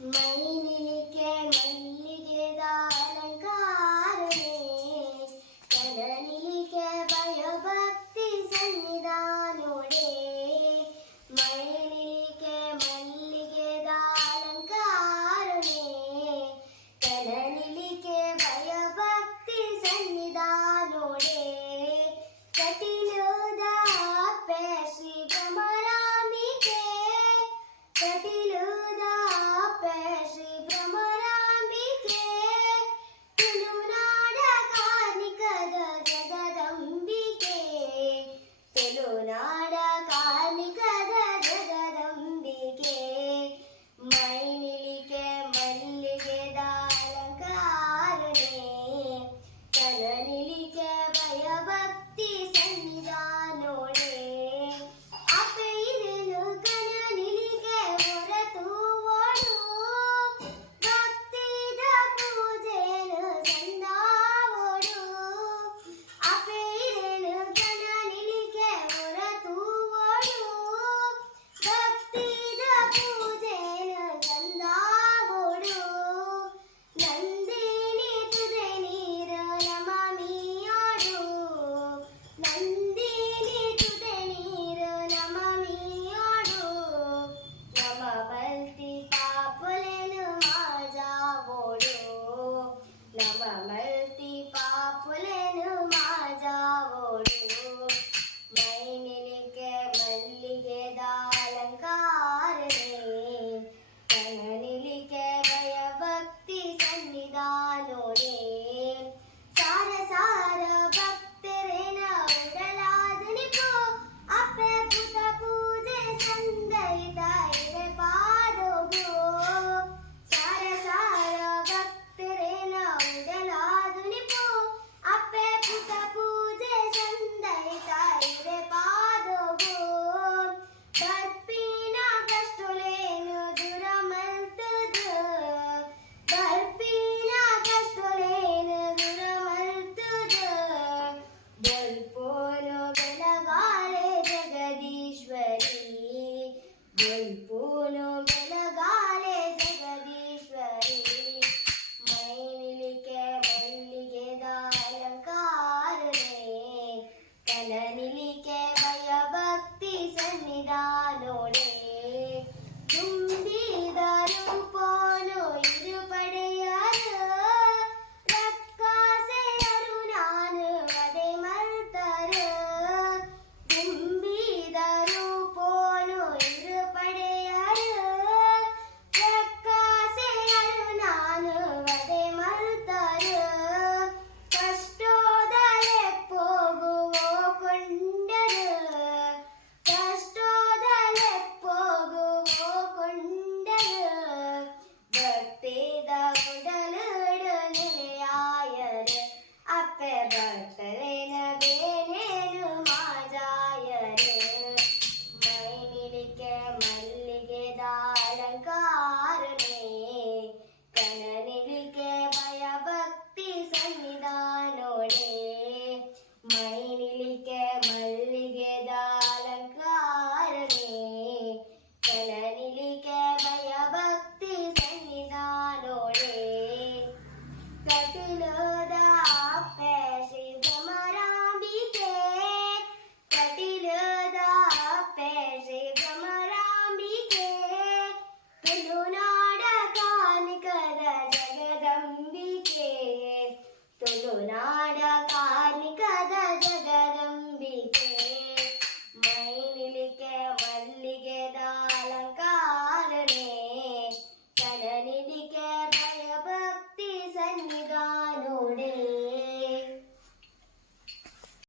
ಮೈನಿಲಿಕೆ ಮಲ್ಲಿಗೆದ ಅಲಂಕಾರನೇ ಕನನಿಲಿಕೆ ಭಯಭಕ್ತಿ ಸನ್ನಿಧಾನೋಡೆ ಮೈನಿಲಿಕೆ ಮಲ್ಲಿಗೆದ ಅಲಂಕಾರನೇ ಕನನಿಲಿಕೆ ಭಯಭಕ್ತಿ ಸನ್ನಿಧಾನೋಡೆ ಕಟಿಲೋದ pay Shri Bhramarambike ಕಟಿಲೋದ pay Shri Bhramarambike ತುಳುನಾಡ ಕಾರ್ಣಿಕದ ಜಗದಂಬಿಕೆ ತುಳುನಾಡ ಕಾರ್ಣಿಕದ ಜಗದಂಬಿಕೆ ಮೈನಿಲಿಕೆ ಮಲ್ಲಿಗೆದ ಅಲಂಕಾರನೇ ಕನನಿಲಿಕೆ ಭಯಭಕ್ತಿ ಸನ್ನಿಧಾನೋಡೆ Ape ಇರೆನು ಕನನಿಲಿಕೆ ಹೊರತು ಓಡು ಭಕ್ತಿದ ಪೂಜೆನು ಸಂದಾವೋಡು ಅಪೆ ಇರೆನು ಕನನಿಲಿಕೆ ಹೊರತು ಓಡು ಭಕ್ತಿದ ಪೂಜೆನು ಸಂದಾವೋಡು ನಂದಿನಿ ತುದೆ ನೀರ ನಮಮಿಯೋಡು ನಂದಿನಿ ತುದೆ ನೀರ ನಮಮಿಯೋಡು ನಮ ಬಲ್ತಿ